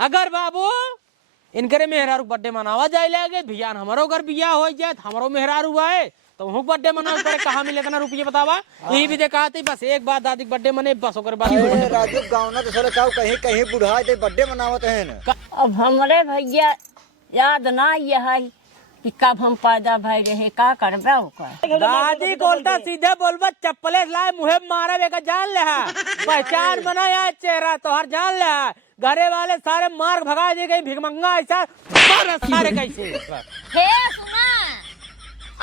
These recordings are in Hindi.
अगर बाबू इनकरे मेहरारू बर्थडे मनावा जाए लगे भियान हमारो घर बिया हो जाए हमारो मेहरारू आए तो वहाँ बर्थडे मनावे पड़े कहाँ मिले तना रुपये बतावा। यही भी देखा थी बस एक बार दादी बर्थडे मने बस होकर बात राजू गाँव ना तो साले काऊ कहीं कहीं बुढ़ा दे बर्थडे मनावत है न। अब हमरे भैया याद ना ये है कि कब हम पैदा भय रहे का करबे ओकर। दादी बोलता सीधे बोलबा चप्पले लाए मुहे मारे बेका जान ले पहचान बनाया चेहरा तो हर जान ले घरे वाले सारे मार भगा दे गई भिगमंगा ऐसा सारे कैसे। हे सुना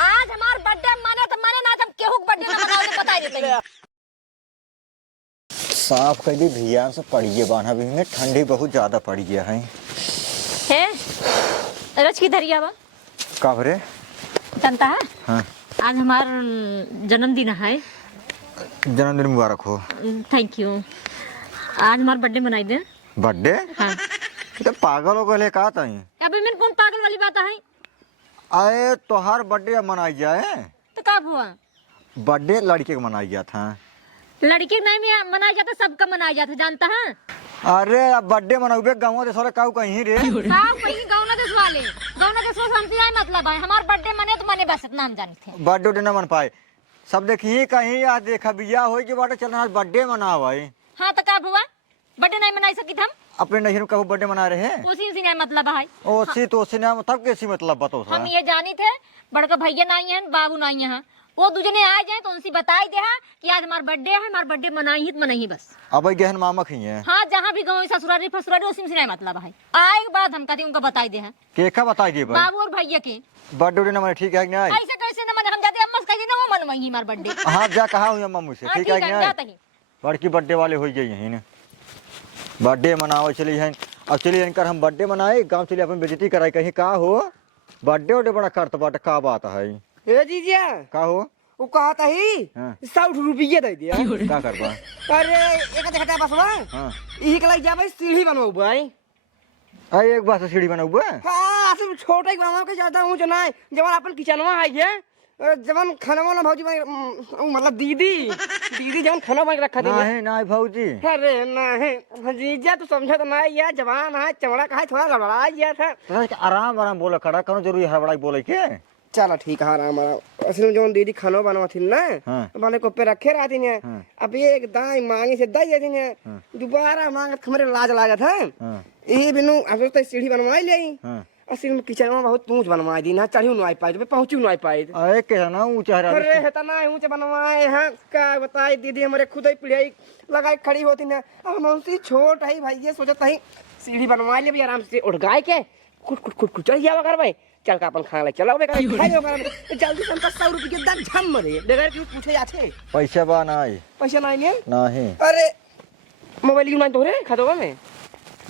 आज हमार बर्थडे माने तो माने ना हम केहू बर्थडे ना मनाओ तो बता देते। साफ कर दी भैया से पड़ी है बाना भी में ठंडी बहुत ज्यादा पड़ी है। हे रज की धरिया बा कब रे जानता है हाँ। आज हमार जन्मदिन है। जन्मदिन मुबारक हो। Thank you. आज हमार बर्थडे मनाई दे। बर्थडे हाँ। तो पागल हो गए का तई अबे मैं कौन पागल वाली बात है। अरे तोहार बर्थडे मनाई जाए तो कब हुआ बर्थडे लड़के का मनाई गया था। लड़की नहीं में मनाया जाता सबका मनाया जाता जानता है। अरे अब बर्थडे मनाऊबे गाँव दे सारे काऊ कहीं रे कहीं गाँव ना देश वाले समझती है मतलब है हमार बर्थडे मने तो मने बस इतना हम जानते हैं। बर्थडे न मन पाए सब देखिए कहीं आज देखा बिया हो के बाटे चलना आज बर्थडे मना भाई। हाँ तो कब हुआ बर्थडे नहीं मनाई सकी हम अपने नहीं कहो बर्थडे मना रहे हैं उसी नहीं मतलब है। ओसी तो ओसी ना तब कैसी मतलब बताओ हम ये जानी थे बड़का भैया नहीं है बाबू नहीं है वो दूजने आ जाए तो उनसे बताई दे कि आज हमारा बर्थडे है हमारा बर्थडे मनाई ही मनाई बस। अब गहन मामक ही है। हाँ जहाँ भी गाँव ससुरारी फसुरारी उसी से मतलब है आए के बाद हम कहते उनको बताई दे केका बताई दे बाबू और भैया के बर्थडे न मने ठीक है कि नहीं ऐसे कैसे न मन हम जाते अम्मा से कह देना वो मनवाई हमारा बर्थडे। हाँ जा कहा हुई अम्मा मुझसे ठीक है कि नहीं बड़की बर्थडे वाले हो गई यही न बर्थडे मनाओ चलिए है। अब चलिए इनकर हम बर्थडे मनाए गाँव चलिए अपन बेइज्जती कराए कहीं का हो बर्थडे वर्थडे बड़ा करत बाटे का बात है ए जीजिया का हो वो कहता ही हाँ। 60 रुपये दे दिया का करबा अरे एक देखता बस बा हाँ यही के लिए जा भाई सीढ़ी बनवाऊ भाई। अरे एक बार से सीढ़ी बनाऊबे हाँ सब छोटा ही बनवाओ के ज्यादा ऊंच ना है जवन अपन किचनवा है ये जवन खाना ना भौजी मतलब दीदी जवन खाना बना के रखा दी नहीं नहीं भौजी अरे नहीं जीजा तो समझा तो ना यार जवान है चमड़ा का है थोड़ा लड़बड़ा गया था। आराम आराम बोला खड़ा कौन जरूरी हड़बड़ाई बोले के चलो ठीक है आराम आराम असल में जो दीदी खाना बनवा थी ना हाँ। वाले को पे रखे रहती है हाँ। अब एक दाई मांगे से दई देती है दोबारा मांगत हमारे लाज लागत है हाँ। यही बिनु अब तो सीढ़ी बनवाई ले हाँ। असल में किचन में बहुत ऊंच बनवाई दी ना चढ़ी नहीं पाई तो पहुंची नहीं पाई। अरे क्या ना ऊंचा अरे हेता ना ऊंच बनवाए हैं का बताई दीदी हमारे खुद ही पीढ़ी लगाई खड़ी होती है अब मौसी छोट है भाई ये सोचता है सीढ़ी बनवा ले भी आराम से उठ गाय के कुट चल जावा कर भाई चल का अपन खाना ले चलो बेकार खाई हो कर जल्दी से हमका 100 रुपए के दाम झम मरे बगैर कि पूछे जाते पैसा बा नहीं पैसा नहीं नहीं अरे मोबाइल यूं नहीं तो रे खातो में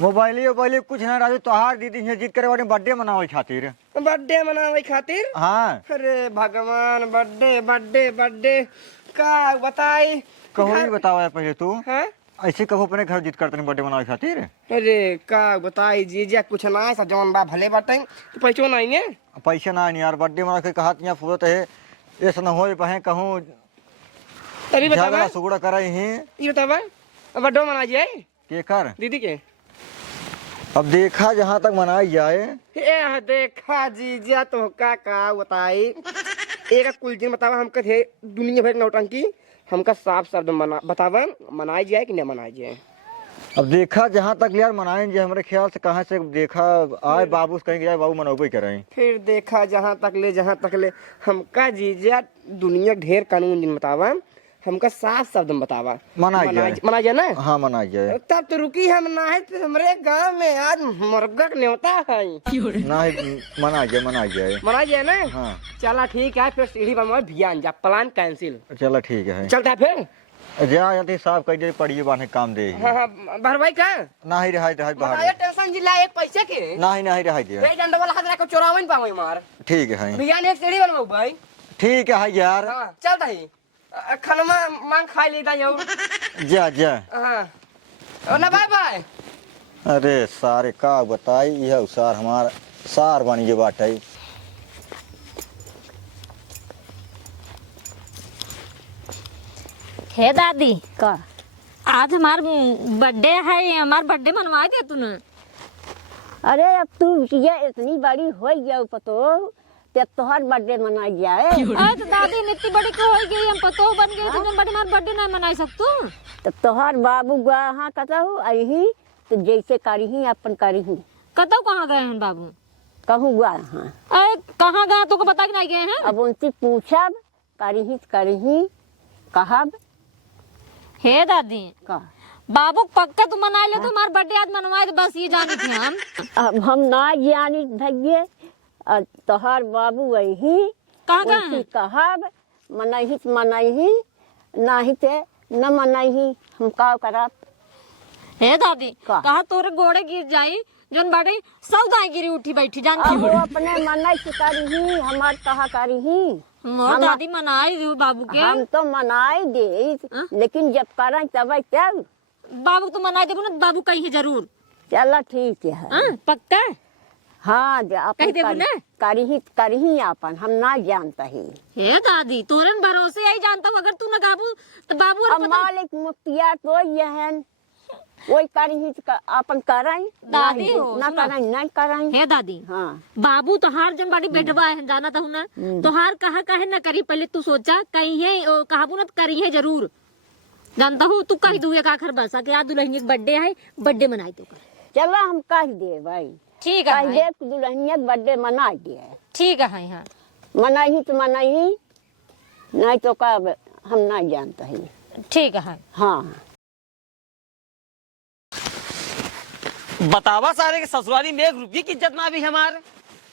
मोबाइल कुछ ना राजू तोहार दीदी है जीत करे बर्थडे मनावे खातिर बर्थडे मनावे खातिर। हाँ अरे भगवान बर्थडे बर्थडे बर्थडे का बताई कहो ही बताओ पहले तू हैं ऐसे कहो अपने घर जीत करते बर्थडे मनावे खातिर। अरे का बताई जीजा कुछ ना है सब जवन बा भले बाटे तो पैसो नहीं है पैसा ना नहीं यार बर्थडे मना के कहा यहाँ फूरत है ऐसा न हो पाए कहूँ तभी बतावा झगड़ा सुगड़ा करे ही ये बतावा बर्थडे मना जाए के कर दीदी के अब देखा जहाँ तक मनाई जाए ए देखा जीजा तो का बताई एक कुल दिन बतावा हमका थे दुनिया भर नौटंकी हमका साफ शब्द बतावा मनाई जाए कि न मनाई जाए। अब देखा जहाँ तक यार मनाएंगे हमारे ख्याल से कहाँ से देखा आए बाबू से कहेंगे यार बाबू मनाओ करें फिर देखा जहाँ तक ले हमका जीजा दुनिया ढेर कानून दिन बतावा हमका साफ शब्द में बतावा मना जाए ना। हाँ मना जाए तब तो रुकी हम ना है तो हमारे गांव में आज मुर्गा का न्योता है नहीं मना जाए मना जाए ना। हाँ चला ठीक है फिर सीढ़ी बनवा भियान जा प्लान कैंसिल चलो ठीक है चलता है फिर जा जाते साफ कर दे पड़ी बाने काम दे हाँ हाँ भरवाई का नहीं रहा बताया टेंशन जिला एक पैसे के नहीं रहा भाई डंडा वाला हाथ रखो चोरावन पावे मार ठीक है भियान एक सीढ़ी बनवाओ भाई ठीक है यार हाँ चलता है खाना मांग खा लेता यार जा हाँ ना बाय बाय। अरे सारे का बताई यह सार हमारा सार बनी जे बाटे हे दादी का आज हमार बर्थडे है हमार बर्थडे मनवा दे तूने अरे अब तू ये इतनी बड़ी हो गया पतो तब तोहर बर्थडे मनाई जाए। अरे तो दादी इतनी बड़ी को हो गई हम पतो बन गए तो बड़ी मार बर्थडे ना मनाई सकतू। तब तोहर बाबू वहाँ कहू आई तो जैसे करी अपन करी कतो कहाँ गए हैं बाबू? कहूँ हाँ अरे कहाँ गए तो को बता के नहीं गए हैं? अब उनसे पूछब करी कहब। हे दादी का बाबू पक्का तू मना ले तो हमारा बर्थडे आज मनवाए तो बस ये जानी थी हम। अब हम ना जानी भैये तोहर बाबू वही कहाँ गए हैं? कहब मनही नहीं ते न मनही हम का करब। हे दादी का? कहा तोरे गोड़े गिर जाई जोन बड़े सौदाई गिरी उठी बैठी जानती अब हो। वो अपने मन से करी हमार कहा करी मोर दादी मनाई दी बाबू के। हम तो मनाई दे लेकिन जब करें तब तब बाबू तो मनाई देबो ना बाबू कहीं जरूर। चलो ठीक है। हाँ पक्का हाँ कह देबो ना? करी अपन हम ना जानता ही। हे दादी तोरे भरोसे आई जानता हूँ अगर तू न गाबू तो बाबू और अब मालिक मुखिया तो यहन वही करी अपन कराई दादी हो, ना सुना। कराई नहीं कराई। हे दादी हाँ बाबू तोहार जन बड़ी बेटवा है जाना था ना तोहार कहा कहे न करी पहले तू सोचा कहीं है कहबू ना करी है जरूर जानता हूँ तू कही दूंगे का आखिर बसा के याद दुल्हन बर्थडे है बर्थडे मनाई तो कर। चलो हम कह दे भाई ठीक कह है दे दुल्हनिया बर्थडे मना दे ठीक है हाँ मनाही तो मनाही नहीं तो कब हम ना जानता ही। ठीक है। हाँ बतावा सारे के ससुराली में 1 रुपये की इज्जत ना भी हमारे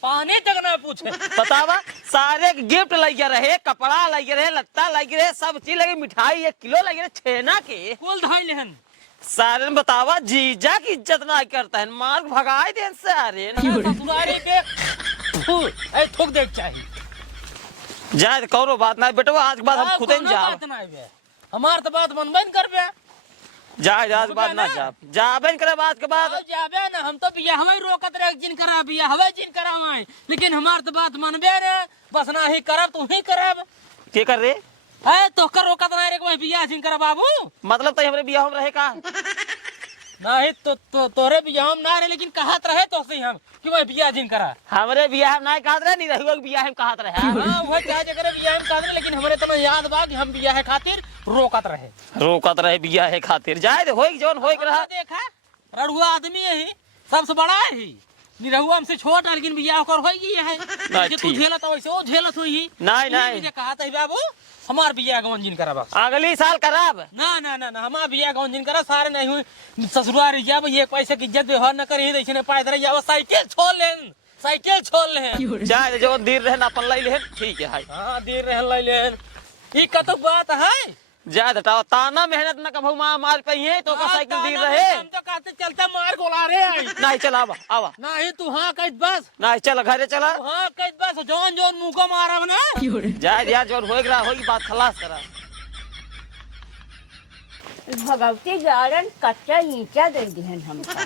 पानी तक ना पूछे। बतावा सारे के गिफ्ट लगे रहे कपड़ा लगे रहे लत्ता लगे रहे सब चीज लगे मिठाई 1 किलो लगे रहे छेना के कुल धाई लेहन सारे ने बतावा जीजा की इज्जत ना करता है मार भगाए दे सारे ससुरारी के ऐ ठोक देख चाहिए। जाए कौनो बात ना बेटवा आज के बाद हम खुद ही जाओ हमार तो बात मनबन करबे जाए आज के बाद ना जाबे करे आज के बाद जाबे ना हम तो बिया हमें रोकत रह जिन करा बिया हवे जिन करा हमें लेकिन हमार तो बात मनबे रे बस ना ही करब तू ही करब के कर रे है तो कर रोकत ना रे कोई बिया जिन करा बाबू मतलब तो हमरे बियाह हम रहे का नहीं तो तोरे बिया हम ना रे लेकिन कहत रहे तो से हम कि वही बिया जिन करा हमरे बियाह ना कहत रहे नहीं रहुआ बियाह हम कहत रहे हां वही कहा जगह बिया हम कहत रहे लेकिन हमरे तो याद बा कि हम बिया है खातिर रोकत रहे बियाह है खातिर जाए होई जोन होई के रहा देखा रड़ुआ आदमी है सबसे बड़ा है निरहुआ हमसे छोटा लेकिन बियाह कर होई गई है जे तू ठीक। झेलत वैसे वो झेलत होई नहीं। मुझे कहा था बाबू हमार बियाह गवन जिन करा बस अगली साल कराब ना हमार बियाह गवन जिन करा सारे नहीं हुई ससुराल जाब ये पैसे की इज्जत व्यवहार न करी दैसे पाए दे जाब साइकिल छोड़ ले जाए जो देर रहे ना अपन लै ले ठीक है हां देर रह ले ई कतो बात है जा हटाओ ताना मेहनत न कभू मार पहिए तो का साइकिल दी रहे हम तो कहते चलते मार गोला रे नहीं चल आवा नहीं तू हां कह बस नहीं चल घरे चला हां कह बस जोन मुंह को मारब ना जा यार जोन होई रहा होई बात खलास करा भगवती गार्डन कच्चा ईंटा दे दिहन हमका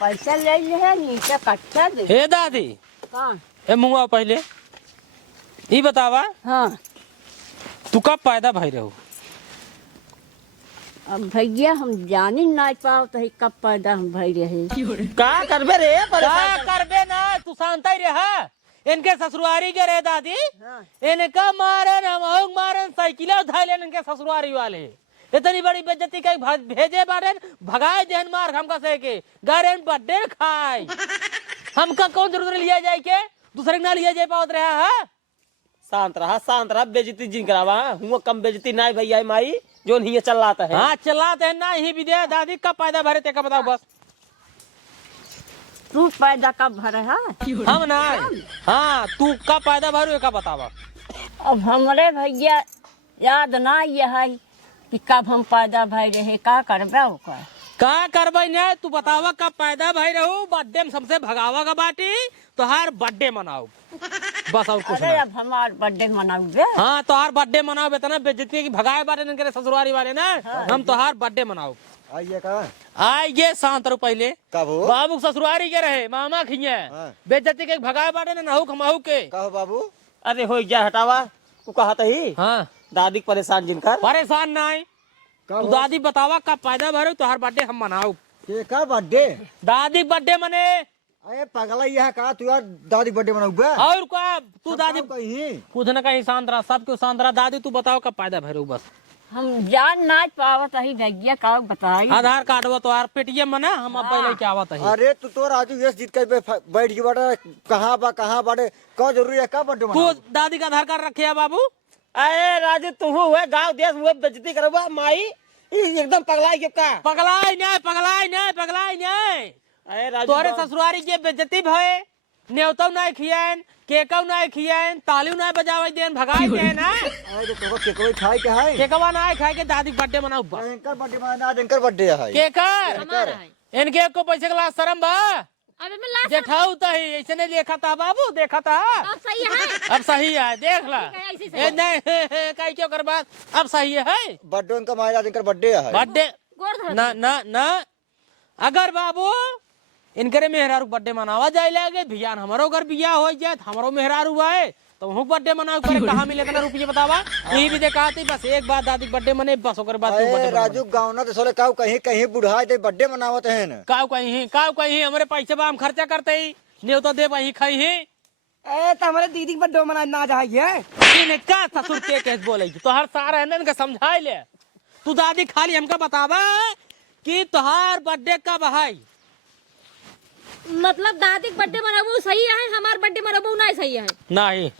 पैसा ले ले ईंटा कच्चा दे। हे दादी कौन ए मुंगा पहले ई बतावा हाँ तू कब पैदा भई रहू अब भैया हम जानी नहीं पाओ तो कब पैदा हम भई रहे। का करबे रे क्या करबे ना तू शांति रह इनके ससुरारी के रे दादी इनका मारन हम मारन साइकिल उठा लेन इनके ससुरारी वाले इतनी बड़ी बेइज्जती का भेजे बारे भगाए देहन मार हमका से के गारेन बर्थडे खाए हमका कौन जरूर लिया जाए के दूसरे के ना लिया जाए पावत रहा है। शांत रहा बेइज्जती जिन करावा हुआ कम बेइज्जती नहीं भैया माई जोन ही चलाता है हाँ चलाते हैं ना ही विदे दादी कब पैदा भरे ते का बताओ बस तू पैदा कब भरे है? हम ना हाँ तू कब पैदा भरू का बतावा अब हमारे भैया याद ना ये है कि कब हम पैदा भई रहे का करबे ओकर का करबे ने तू बतावा कब पैदा भई रहू बर्थडे में सबसे भगावा का बाटी तोहार बर्थडे मनाओ बस और कुछ अरे ना अब हमार बर्थडे मनाओगे हाँ तोहार बर्थडे मनाओ बेतना बेइज्जती की भगाए बाटे इनके ससुरारी वाले ना हम तोहार बर्थडे मनाओ आइए का आइए शांत रहो पहले कब हो बाबू ससुरारी के रहे मामा खिए हाँ। बेइज्जती के भगाए बाटे ना नहू खमाहू के कहो बाबू अरे हो गया हटावा तू कहा ही हाँ दादी परेशान जिनकर परेशान ना तू दादी बतावा कब पैदा भरे तोहार बर्थडे हम मनाओ के का बर्थडे दादी बर्थडे मने अरे पगला यह का तू यार दादी बर्थडे मनाऊगा और क्या तू दादी कहीं खुद न कहीं शांत रहा, सबके शांत रहा। दादी तू बताओ कब पैदा भरू बस। हम जान ना पावत ही भैया का बताई। आधार कार्ड वो तो यार पेटीएम में ना हम अब पहले क्या आवत है। अरे तू तो राजू यस जीत कर बैठ गई बाटे कहाँ बाटे का जरूरी है का बर्थडे तू मना दादी का आधार कार्ड रखे है बाबू। अरे राजू तू हुए गांव देश हुए बेइज्जती करवा माई एकदम पगला के का। पगलाई नहीं। अरे राजू तोरे ससुरारी के बेइज्जती भय, न्योतो नहीं खियान, केकव नहीं खियान, तालियो नहीं बजावे देन, भगाई देन ना। अरे तो केकवे खाए के है केकवा नहीं खाए के दादी बर्थडे मनाऊ बस। इनकर बर्थडे मना इनकर बर्थडे है केकर हमारा है। इनके को पैसे का लाज शर्म बा। अबे मैं लास्ट देखाऊ तो ही ऐसे नहीं देखा था बाबू, देखा था अब सही है। अब सही है देख ला। ऐसे सही। ए नहीं कहीं क्यों कर बात, अब सही है बर्थडे उनका माया इनकर बर्थडे है बर्थडे। गोड़ धर ना ना ना अगर बाबू इनकरे मेहरारू बर्थडे मनावा जाए लगे भियान हमारो घर बिया हो जाए हमारो मेहरारू आए तो वहाँ बर्थडे मनाओ करे कहाँ मिले ना रुपये बतावा। यही भी देखा थी बस एक बार दादी बर्थडे मने बस ओकर बाद तू अरे बर्थडे राजू गाँव ना तो सोले काऊ कहीं कहीं बुढ़ा दे बर्थडे मनावत है न काव कहीं हमारे पैसे बा हम खर्चा करते ही नहीं तो दे वही खाई ही। ए तो हमारे दीदी के बर्थडे मना ना जाइए। इनका ससुर के बोले तो हर सारा है ना इनका समझाई ले। तू दादी खाली हमका बतावा कि तुहार बर्थडे कब है। मतलब दादी के बर्थडे मनाबू सही है, हमार बर्थडे मनाबू नहीं सही है। नहीं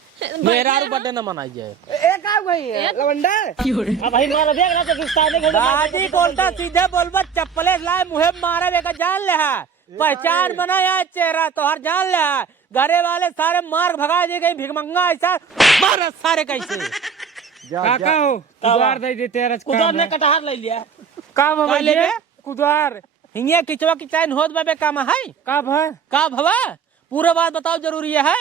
मेहरारू बर्थडे न मनाई जाए। ए का गई है लवंडा। अब भाई मारा देख रहा तो किस्ताने के दादी बोलता सीधे बोलबा चप्पले लाए मुहे मारे बेका जान ले है पहचान बनाया चेहरा तो हर जान ले है। घरे वाले सारे मार भगा दे गई भिगमंगा ऐसा मार सारे कैसे काका हो कुदार दे दे तेरा उधर ने कटहर ले लिया। काम का ले बे? कुदार हिंगे किचवा की चाइन होत बाबे काम है का भाई का भवा पूरा बात बताओ जरूरी है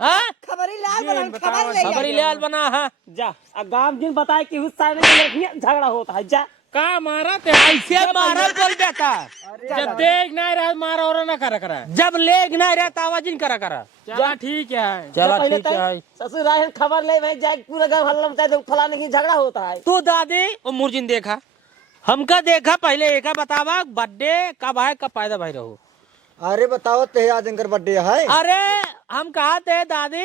हाँ खबरी लाल बना खबर ले खबरी लाल बना है जा गांव दिन बताए कि उस साइड में झगड़ा होता है जा का मारा ते ऐसे मारा बोल बेटा जब देख नहीं रहा मारा और ना करा जब लेग नहीं रहा तावाजिन करा चला ठीक है। चला पहले ठीक है। ससुर आए खबर ले भाई जाए पूरा गांव हल्ला मचा दे फलाने की झगड़ा होता है। तू दादी और मुर्जिन देखा हमका देखा पहले एक बतावा बर्थडे कब है कब पैदा भाई रहो। अरे बताओ ते आज इनकर बर्थडे है अरे हम कहा थे दादी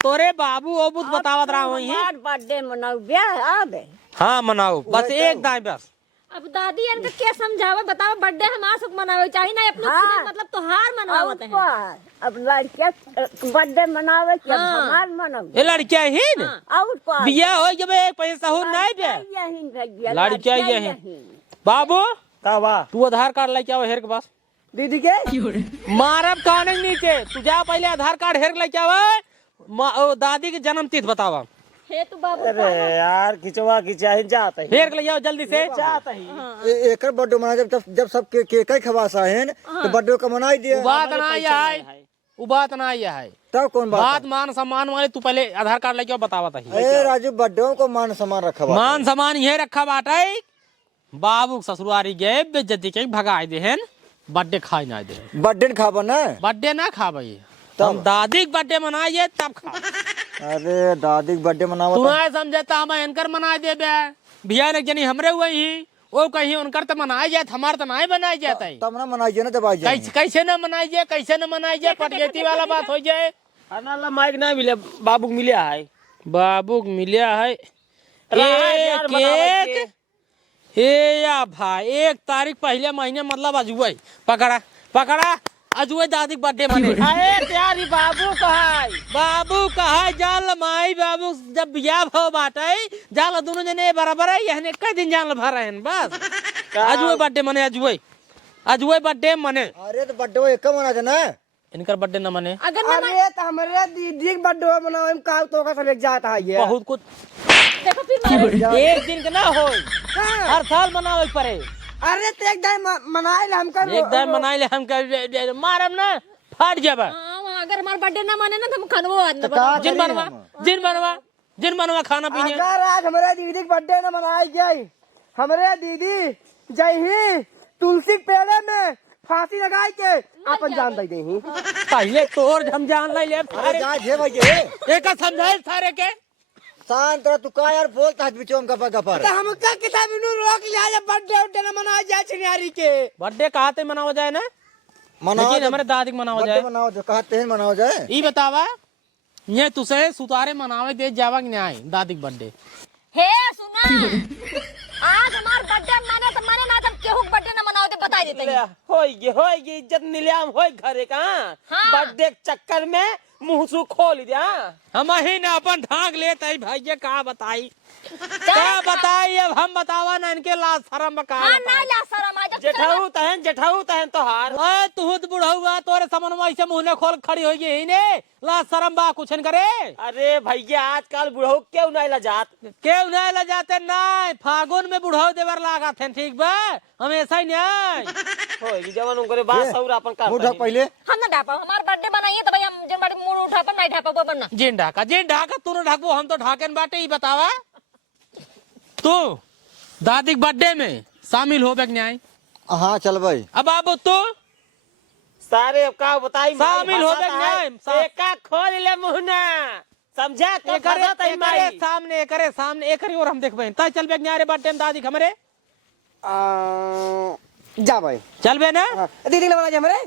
तोरे बाबू ओबूत बतावत रहा वही। हमार बर्थडे मनाऊ ब्याह आ गए। हाँ मनाओ बस एक दाई बस। अब दादी इनका क्या समझावा बताओ, बर्थडे हमारा सब मनावे चाहिए ना अपने हाँ। खुद मतलब त्योहार मनावत है। अब लड़किया बर्थडे मनावे कि अब हाँ। हमार मनावे। ये लड़किया ही न और पार बिया हो जब एक पैसा हो नहीं बे यही भैया लड़किया यही। बाबू का तू आधार कार्ड लेके आओ हेर के पास दीदी के मारब कहानी नीचे तू जा पहले आधार कार्ड हेर लेके आओ दादी के जन्म तिथि बतावा हे तू बाबू अरे यार खिंचवा खिंचा जाता है हेर के ले आओ जल्दी से। जाता ही एकर बर्थडे मना जब सब केक खवासा है तो बर्थडे का मनाई दिए बात ना ये है वो बात ना ये है तब कौन बात बात मान सम्मान वाले तू पहले आधार कार्ड लेके आओ बतावा था अरे राजू बर्थडे को मान सम्मान रखा बा। मान सम्मान ये रखा बाटे बाबू ससुरारी गए बेइज्जती के भगाए देहन बर्थडे खाए ना दे बर्थडे न खाबा ना बर्थडे ना खा भाई हम दादी के बर्थडे मनाइए तब खा। अरे दादी के बर्थडे मनावा तू नहीं समझता हम इनकर मना दे बे भैया एक जनी हमरे हुए ही वो कहीं उनकर तो मनाए जाए हमार तो नहीं बनाए जाता है। तब ना मनाइए ना जब आ जाए कैसे न मनाई जाए कैसे न मनाई जाए पटगेती वाला बात हो जाए। अनाला माइक ना मिले बाबू को मिले है बाबू को मिला है एक एक हे या भाई 1 तारीख पहले महीने मतलब अजुए पकड़ा अजुए दादी के बर्थडे मने। अरे प्यारी बाबू कहा बाबू कहा जान माई बाबू जब बियाह भाव बाटे जान दोनों जने बराबर है यहने कई दिन जान भर रहे हैं बस अजुए बर्थडे मने अजुए बर्थडे मने। अरे तो बर्थडे एक मना था ना इनकर बर्थडे न मने अगर न अरे तो हमारे दीदी के बर्थडे मनावे में का तो का सब एक जाता है ये बहुत कुछ देखो फिर एक दिन के ना हो हर साल मनावे पड़े। अरे तो एक दिन मनाए ले हमका एक दिन मनाई ले हम कर मारम ना फट जाबा। हाँ, अगर हमारा बर्थडे ना माने ना तो हम खनबो आज ना जिन बनवा खाना पीने। अगर आज हमारे दीदी के बर्थडे न मनाई गई हमारे दीदी जय ही तुलसी के पेड़े में फांसी लगाई के अपन जान दे दे पहले तोर हम जान ले अरे जा जे भाई एक समझाए सारे के शांत रह तू का यार बोलता है बीचों में गपा तो हमका किताब इनु रोक लिया जब बर्थडे उड्डे न मनाई जाए छिनियारी के बर्थडे कहाँ ते मनावा जाए ना मनाओ लेकिन हमारे दादी के मनाओ बर्थडे जाए मनाओ जो कहते हैं मनाओ जाए ई बतावा ये तुसे सुतारे मनावे दे जावा कि नहीं दादी के बर्थडे हे सुना आज हमार बर्थडे माने तो माने ना तुम केहू बर्थडे ना मनाओ तो बता देते हैं होगी इज्जत नीलाम होई घरे का हाँ। बर्थडे के चक्कर में मुंह सु खोल दिया। हम ही ने अपन ढांक लेते भाई ये का बताई क्या बताई अब हम बतावा ना इनके लाज शर्म का हां ना ला शर्म आ जब जेठाऊ तहन तो हार ओए तू तो बुढ़ाऊगा तोरे समनमा ऐसे मुंह ने खोल खड़ी होगी ही ने लाज शर्म बा कुछ न करे अरे भैया आजकल बुढ़ऊ क्यों नहीं लजात क्यों नहीं ले जाते नहीं फागुन में बुढ़ाऊ देवर लागा थे ठीक बा हमेशा ही नहीं होगी जवन उनके बात सौर अपन का मुंह ढक पहले हम ना ढापा हमार बर्थडे बनाइए तो भाई हम जन बाड़ी मुंह उठा पर नहीं ढापा वो बनना जिन ढाका तू न ढाकबो हम तो ढाकेन बाटे ही बतावा तू दादी के बर्थडे में शामिल हो बेक न्याय हाँ चल भाई अब आबो तू सारे अब का बताई शामिल हो बेक न्याय एका खोल ले मुहना समझा तो एकरे सामने एकरी और हम देखबे ता चल बेक न्याय रे बर्थडे में दादी के हमरे जा भाई चल बे ना दीदी ने मना हमरे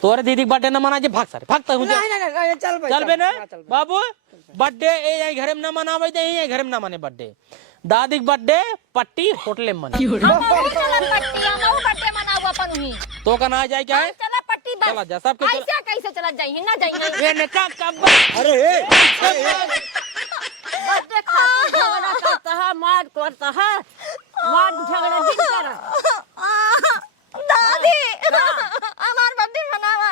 तोरे दीदी के बर्थडे न मना जे भाग सारे भागता हूं नहीं चल भाई चल बे ना बाबू बर्थडे ए घर में ना मनावे दे ये घर में ना मने बर्थडे दादी के बर्थडे पट्टी होटल में मना हम चलन पट्टी हम बर्थडे मनाओ अपन ही तो का ना जाए क्या है चला पट्टी बस चला जा सब के ऐसे कैसे चला जाइए ना जाइए ये ने का कब अरे बर्थडे खातिर झगड़ा करता है मार करता है मार झगड़ा दिन कर दादी हमार बर्थडे मनावा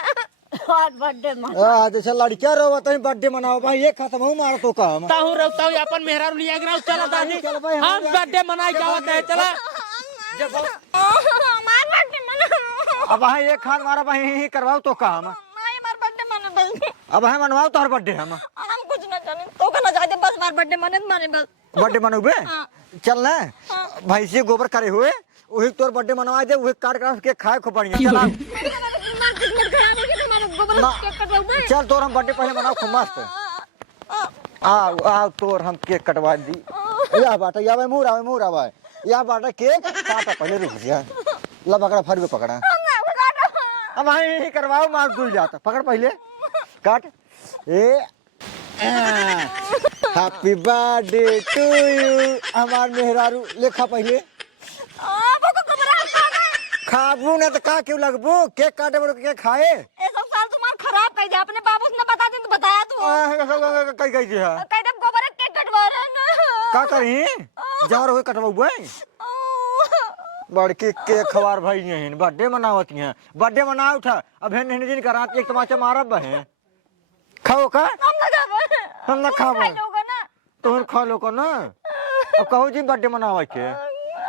और बर्थडे मन आज चल लड़कियां रो तई बर्थडे मनाओ भाई ये खत्म हो मार तो काम ताहू रहता हूं अपन मेहरारू लिया गिरा चला दादी चल भाई, हम बर्थडे मनाई जावत है चला हमार बर्थडे मनावा अब भाई एक खान मारा भाई करवाओ तो काम नहीं हमार बर्थडे मना अब है मनवाओ तोहर बर्थडे हम कुछ ना जाने तो का ना जाते बस हमार बर्थडे माने बस बर्थडे मनोबे चल ना भाई से गोबर करे हुए वही तोर बर्थडे मनवा दे वही काट काट के खाए खूब बढ़िया चल चल तोर हम बर्थडे पहले मनाओ खूब मस्त आओ तोर हम केक कटवा दी या बाटा या भाई मुंह आवे या बाटा केक काटा पहले रुक जा ला पकड़ा फर भी पकड़ा अब भाई करवाओ मार दूर जाता पकड़ पहले काट ए हैप्पी बर्थडे टू यू हमार मेहरारू लेखा पहले खाबू ना तो का क्यों लगबू केक काटे बड़ो केक खाए ए सब साल तुम्हार खराब कर दिया अपने बाबू ने बता दे तो बताया तू कई कई जी हां कह दे गोबर के कटवा रहे ना का करी जवर होए कटवाऊ है बड़की केक खवार भाई यहीं बर्थडे मनावती हैं बर्थडे मनाओ उठा अब है नहीं दिन करा एक तमाचा मारब है खाओ का हम ना खाओ तुम खा लो को ना अब कहो जी बर्थडे मनावे के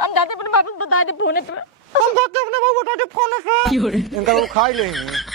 हम जाते अपने बाबू बता दे फोन पे हम जाते अपने बाबू बता दे फोन से इनका वो खा ही लेंगे